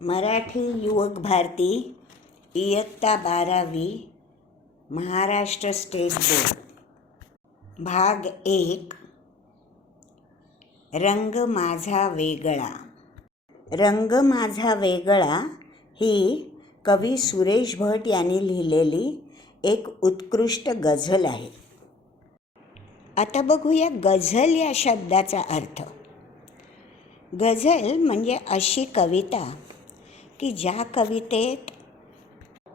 मराठी युवक भारती इयत्ता 12वी महाराष्ट्र स्टेट बोर्ड भाग 1 रंग माझा वेगळा. रंग माझा वेगळा ही कवी सुरेश भट यांनी लिहिलेली एक उत्कृष्ट गझल आहे. आता बघूया गझल या शब्दाचा अर्थ. गझल म्हणजे अशी कविता की ज्या कवितेत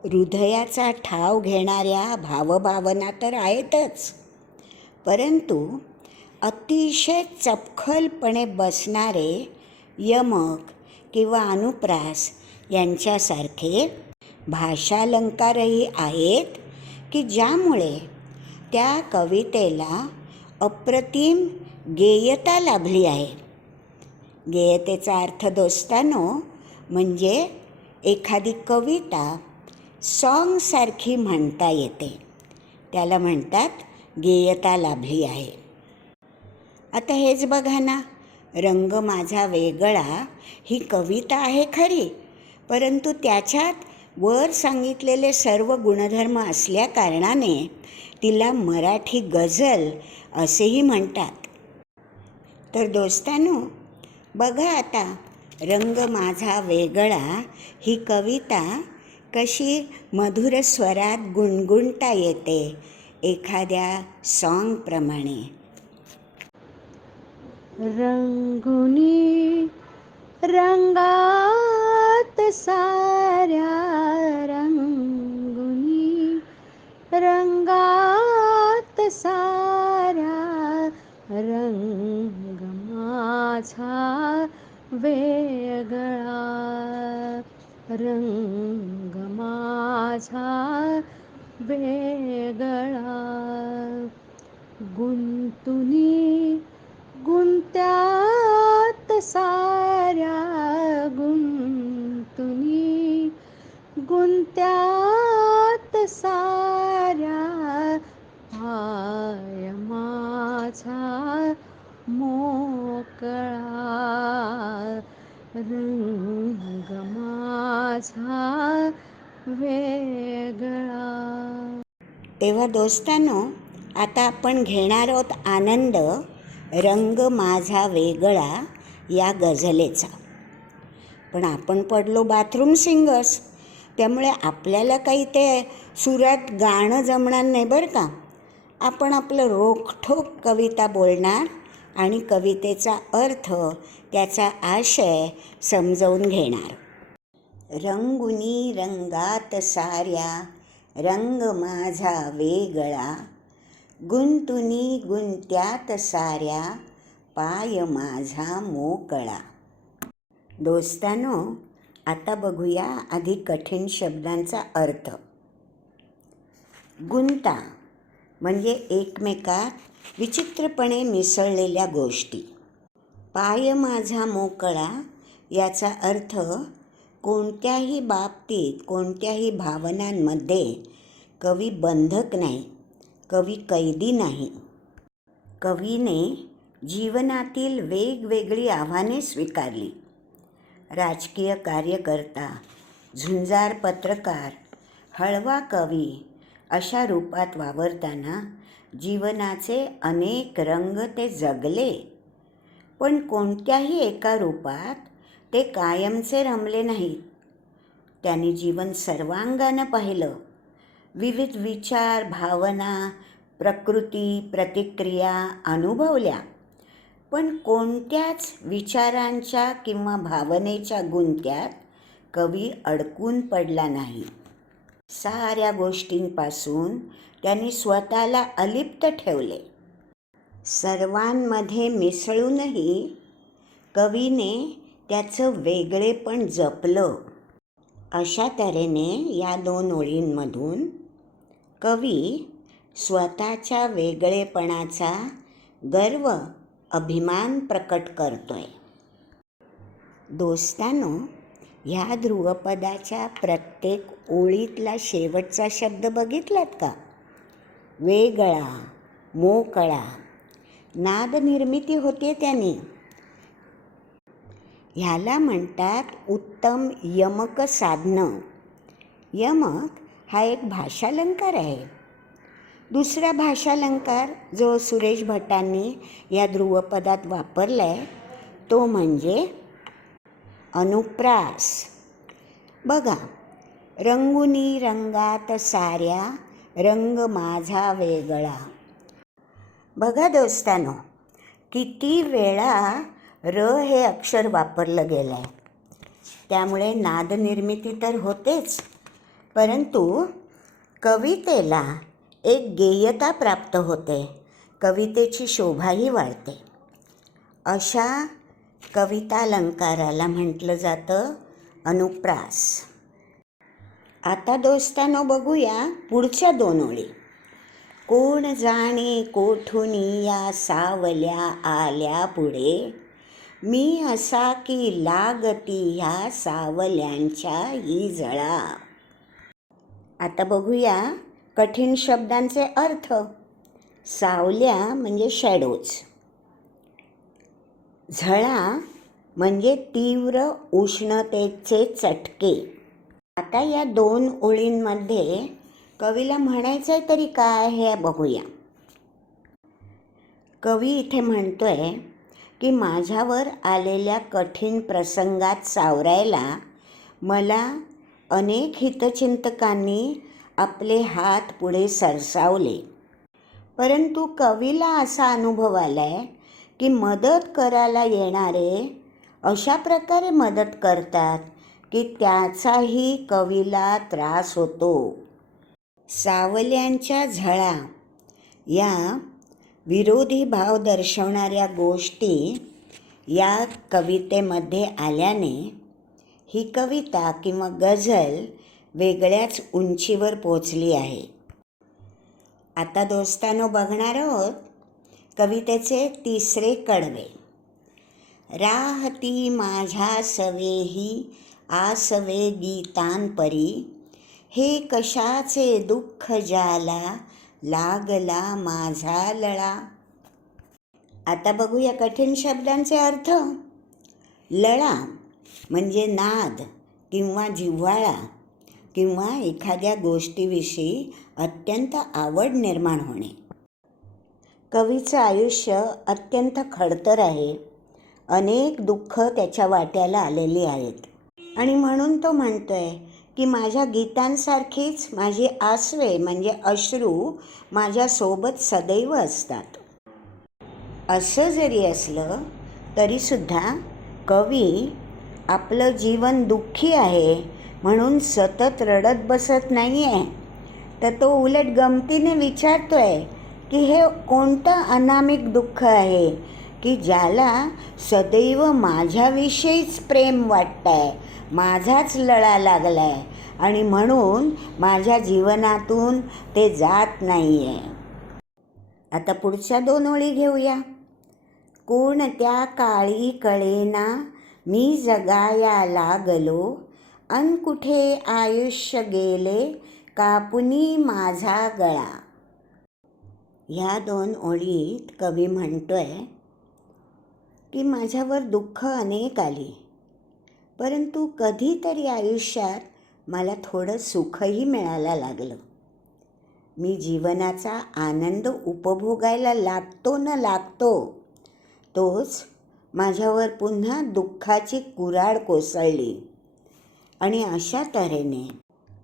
हृदयाचा ठाव घेणाऱ्या भावभावना तर आहेतच, परंतु अतिशय चपखलपणे बसणारे यमक किंवा अनुप्रास यांच्यासारखे भाषालंकारही आहेत की ज्यामुळे त्या कवितेला अप्रतिम गेयता लाभली आहे. गेयतेचा अर्थ दोस्तानो म्हणजे एखादी कविता सॉंगसारखी म्हणता येते, त्याला म्हणतात गेयता लाभली आहे. आता हेच बघा ना, रंग माझा वेगळा ही कविता आहे खरी, परंतु त्याच्यात वर सांगितलेले सर्व गुणधर्म असल्या कारणाने तिला मराठी गझल असेही म्हणतात. तर दोस्तांनो बघा आता, रंग माझा वेगळा ही कविता कशी मधुर स्वरात गुणगुणता येते एखाद्या सॉंगप्रमाणे. रंगुनी रंगात साऱ्या रंगुनी रंगात साऱ्या रंग माझा वेगळा रंग माझा वेगळा गुंतुनी गुंत्यात साऱ्या गुंतुनी गुंत्यात साऱ्या पाय माझा मोकळा रंग माझा वेगळा. तेव्हा दोस्तांनो आता आपण घेणार आहोत आनंद रंग माझा वेगळा या गझलेचा. पण आपण पडलो बाथरूम सिंगर्स, त्यामुळे आपल्याला काही ते सुरात गाणं जमणार नाही बरं का. आपण आपलं रोखठोक कविता बोलणार आणि कवितेचा अर्थ, त्याचा आशय समजावून घेणार. रंगुनी रंगात साऱ्या रंग माझा वेगळा गुंतुनी गुंत्यात साऱ्या पाय माझा मोकळा. दोस्तानो आता बघूया आधी कठीण शब्दांचा अर्थ. गुंता म्हणजे एकमेकात विचित्रपणे मिसळलेल्या गोष्टी. पाय माझा मोकळा याचा अर्थ कोणत्याही बाबतीत कोणत्याही भावनांमध्ये कवी बंधक नाही, कवी कैदी नाही. कवीने जीवनातील वेगवेगळी आव्हाने स्वीकारली. राजकीय कार्यकर्ता, झुंजार पत्रकार, हळवा कवी अशा रूपात वावरताना जीवनाचे अनेक रंग ते जगले, पण कोणत्याही एका रूपात ते कायमचे रमले नाहीत. त्यांनी जीवन सर्वांगानं पाहिलं, विविध विचार, भावना, प्रकृती, प्रतिक्रिया अनुभवल्या, पण कोणत्याच विचारांच्या किंवा भावनेच्या गुंत्यात कवी अडकून पडला नाही. साऱ्या गोष्टींपासून त्यांनी स्वतःला अलिप्त ठेवले. सर्वांमध्ये मिसळूनही कवीने त्याचं वेगळेपण जपलं. अशा तऱ्हेने या 2 ओळींमधून कवी स्वतःच्या वेगळेपणाचा गर्व, अभिमान प्रकट करतोय. दोस्तानो ह्या ध्रुवपदाच्या प्रत्येक ओळीतला शेवटचा शब्द बघितलात का? वेगळा, मोकळा. नाद निर्मिती होते त्याने. ह्याला म्हणतात उत्तम यमक साधनं. यमक हा एक भाषालंकार आहे. दुसरा भाषालंकार जो सुरेश भटांनी या ध्रुवपदात वापरला आहे तो म्हणजे अनुप्रास. बघा, रंगुनी रंगात साऱ्या रंग माझा वेगळा. बघा दोस्तानो, किती वेळा र हे अक्षर वापरलं गेलं आहे. त्यामुळे नादनिर्मिती तर होतेच, परंतु कवितेला एक गेयता प्राप्त होते, कवितेची शोभाही वाढते. अशा कवितालंकाराला म्हटलं जातं अनुप्रास. आता दोस्तानो बघूया पुढच्या 2 ओळी. कोण जाणे कोठुनी या सावल्या आल्या पुढे, मी असा की लागती ह्या सावल्यांच्या ही जळा. आता बघूया कठीण शब्दांचे अर्थ. सावल्या म्हणजे शॅडोज, झळा म्हणजे तीव्र उष्णतेचे चटके. आता या 2 ओळींमध्ये कवीला म्हणायचं तरी काय हे बघूया. कवी इथे म्हणतोय की माझ्यावर आलेल्या कठीण प्रसंगात सावरायला मला अनेक हितचिंतकांनी आपले हात पुढे सरसावले, परंतु कवीला असा अनुभव आला आहे की मदत करायला येणारे अशा प्रकारे मदत करतात की त्याचाही कवीला त्रास होतो. सावल्यांच्या झळा या विरोधी भाव दर्शवणाऱ्या गोष्टी या कवितेमध्ये आल्याने ही कविता किंवा गझल वेगळ्याच उंचीवर पोचली आहे. आता दोस्तानो बघणार आहोत कवितेचे 3रे कडवे. राहती माझ्या सवेही आसवे गीतांपरी, हे कशाचे दुःख ज्याला लागला माझा लळा. आता बघूया कठीण शब्दांचे अर्थ. लळा म्हणजे नाद किंवा जिव्हाळा किंवा एखाद्या गोष्टीविषयी अत्यंत आवड निर्माण होणे. कवीचं आयुष्य अत्यंत खडतर आहे. अनेक दुःख त्याच्या वाट्याला आलेली आहेत आणि म्हणून तो म्हणतोय की माझ्या गीतांसारखीच माझी आसवे म्हणजे अश्रू माझ्यासोबत सदैव असतात. असं जरी असलं तरीसुद्धा कवी आपलं जीवन दुःखी आहे म्हणून सतत रडत बसत नाही आहे, तर तो उलट गमतीने विचारतोय की हे कोणतं अनामिक दुःख आहे की ज्याला सदैव माझ्याविषयीच प्रेम वाटतं आहे, माझाच लळा लागला आहे आणि म्हणून माझ्या जीवनातून ते जात नाही आहे. आता पुढच्या 2 ओळी घेऊया. कोणत्या काळी कळेना मी जगाया लागलो, अन कुठे आयुष्य गेले कापुनी माझा गळा. ह्या 2 ओळीत कवी म्हणतोय की माझ्यावर दुःख अनेक आली, परंतु कधीतरी आयुष्यात मला थोडं सुखही मिळायला लागलं. मी जीवनाचा आनंद उपभोगायला लागतो न लागतो, तोच माझ्यावर पुन्हा दुःखाची कुऱ्हाड कोसळली आणि अशा तऱ्हेने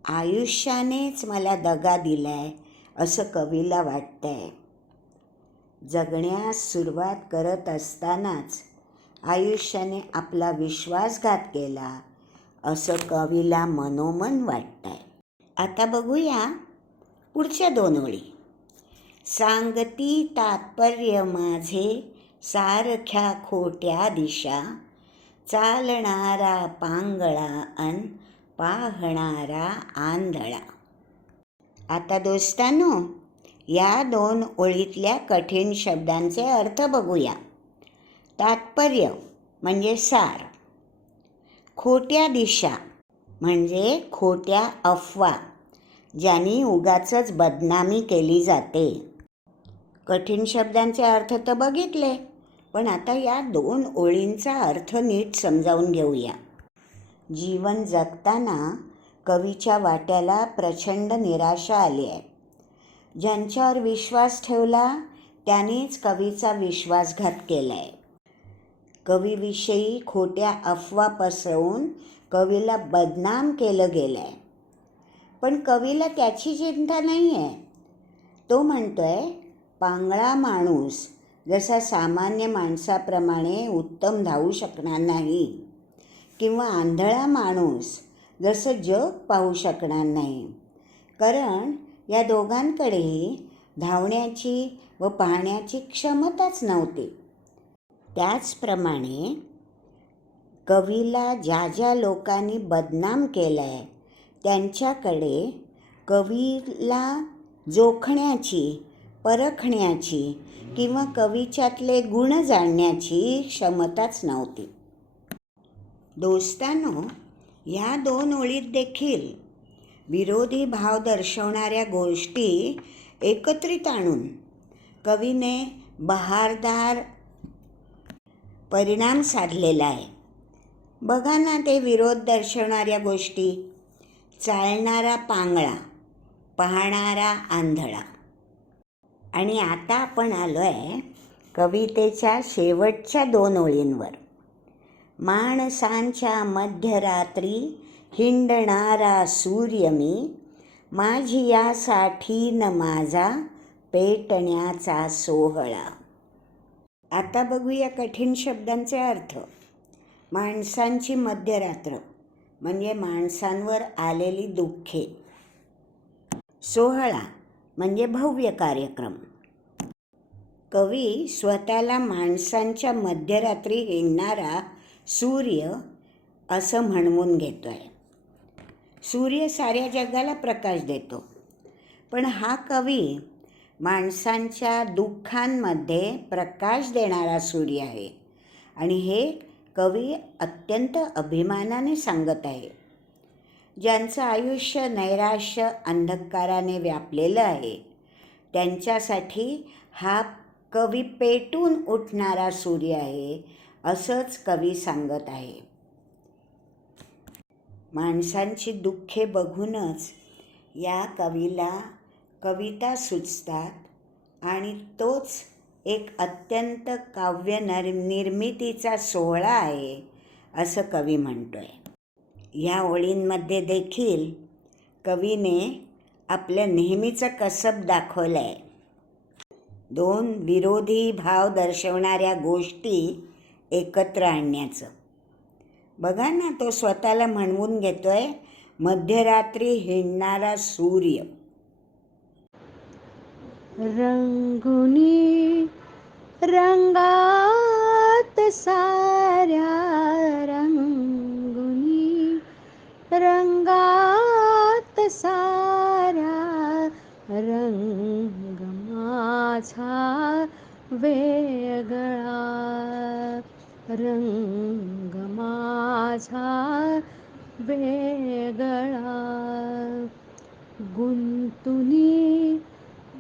आयुष्यानेच मला दगा दिलाय असं कवीला वाटतंय. जगण्यास सुरुवात करत असतानाच आयुष्याने आपला विश्वासघात केला असं कवीला मनोमन वाटतंय. आता बघूया पुढच्या 2 ओळी. सांगती तात्पर्य माझे सारख्या खोट्या दिशा, चालणारा पांगळा अन पाहणारा आंधळा. आता दोस्तांनो या 2 ओळीतल्या कठीण शब्दांचे अर्थ बघूया. तात्पर्य म्हणजे सार. खोट्या दिशा म्हणजे खोट्या अफवा ज्यांनी उगाचच बदनामी केली जाते. कठीण शब्दांचे अर्थ तर बघितले, पण आता या 2 ओळींचा अर्थ नीट समजावून घेऊया. जीवन जगताना कवीच्या वाट्याला प्रचंड निराशा आली आहे. ज्यांच्यावर विश्वास ठेवला त्यानेच कवीचा विश्वासघात केला आहे. कवीविषयी खोट्या अफवा पसरवून कवीला बदनाम केलं गेलं आहे. पण कवीला त्याची चिंता नाही आहे. तो म्हणतोय, पांगळा माणूस जसा सामान्य माणसाप्रमाणे उत्तम धावू शकणार नाही किंवा आंधळा माणूस जसं जग पाहू शकणार नाही, कारण या दोघांकडेही धावण्याची व पाहण्याची क्षमताच नव्हती. त्याचप्रमाणे कवीला ज्या ज्या लोकांनी बदनाम केलं आहे त्यांच्याकडे कवीला जोखण्याची, परखण्याची किंवा कवीच्यातले गुण जाणण्याची क्षमताच नव्हती. दोस्तांनो, या 2 ओळीत देखील विरोधी भाव दर्शवणाऱ्या गोष्टी एकत्रित आणून कवीने बहारदार परिणाम साधलेला आहे. बघा ना ते विरोध दर्शवणाऱ्या गोष्टी. चालणारा पांगळा, पाहणारा आंधळा. आणि आता आपण आलो आहे कवितेच्या शेवटच्या 2 ओळींवर. माणसांच्या मध्यरात्री हिंडणारा सूर्य मी, माझी यासाठी न माझा पेटण्याचा सोहळा. आता बघूया कठीण शब्दांचे अर्थ. माणसांची मध्यरात्र म्हणजे माणसांवर आलेली दुःखे. सोहळा म्हणजे भव्य कार्यक्रम. कवी स्वतःला माणसांच्या मध्यरात्री हिंडणारा सूर्य असं म्हणवून घेतोय. सूर्य साऱ्या जगाला प्रकाश देतो, पण हा कवी माणसांच्या दुःखांमध्ये प्रकाश देणारा सूर्य आहे. आणि हे कवी अत्यंत अभिमानाने सांगत आहे. ज्यांचं आयुष्य नैराश्य अंधकाराने व्यापलेलं आहे त्यांच्यासाठी हा कवी पेटून उठणारा सूर्य आहे, असंच कवी सांगत आहे. माणसांची दुःखे बघूनच या कवीला कविता सुचतात आणि तोच एक अत्यंत काव्य निर्मितीचा सोहळा आहे असं कवी म्हणतोय. या ओळींमध्ये देखील कवीने आपलं नेहमीचं कसब दाखवलं आहे. 2 विरोधी भाव दर्शवणाऱ्या गोष्टी एकत्र आणण्याचं. बघा ना, तो स्वतःला म्हणवून घेतोय मध्यरात्री हिंडणारा सूर्य. रंगुनी रंगात साऱ्या, रंगुनी रंगात साऱ्या, रंग माझा वेगळा, रंग माझा वेगळा. गुंतुनी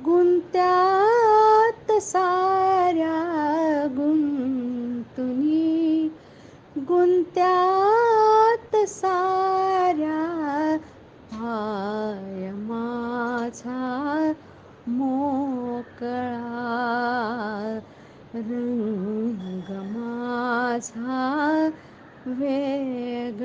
गुंत्यात साऱ्या, गुंतुनी गुंत्यात साऱ्या, पाय माझा मोकळा, रंग माझा वेगळा.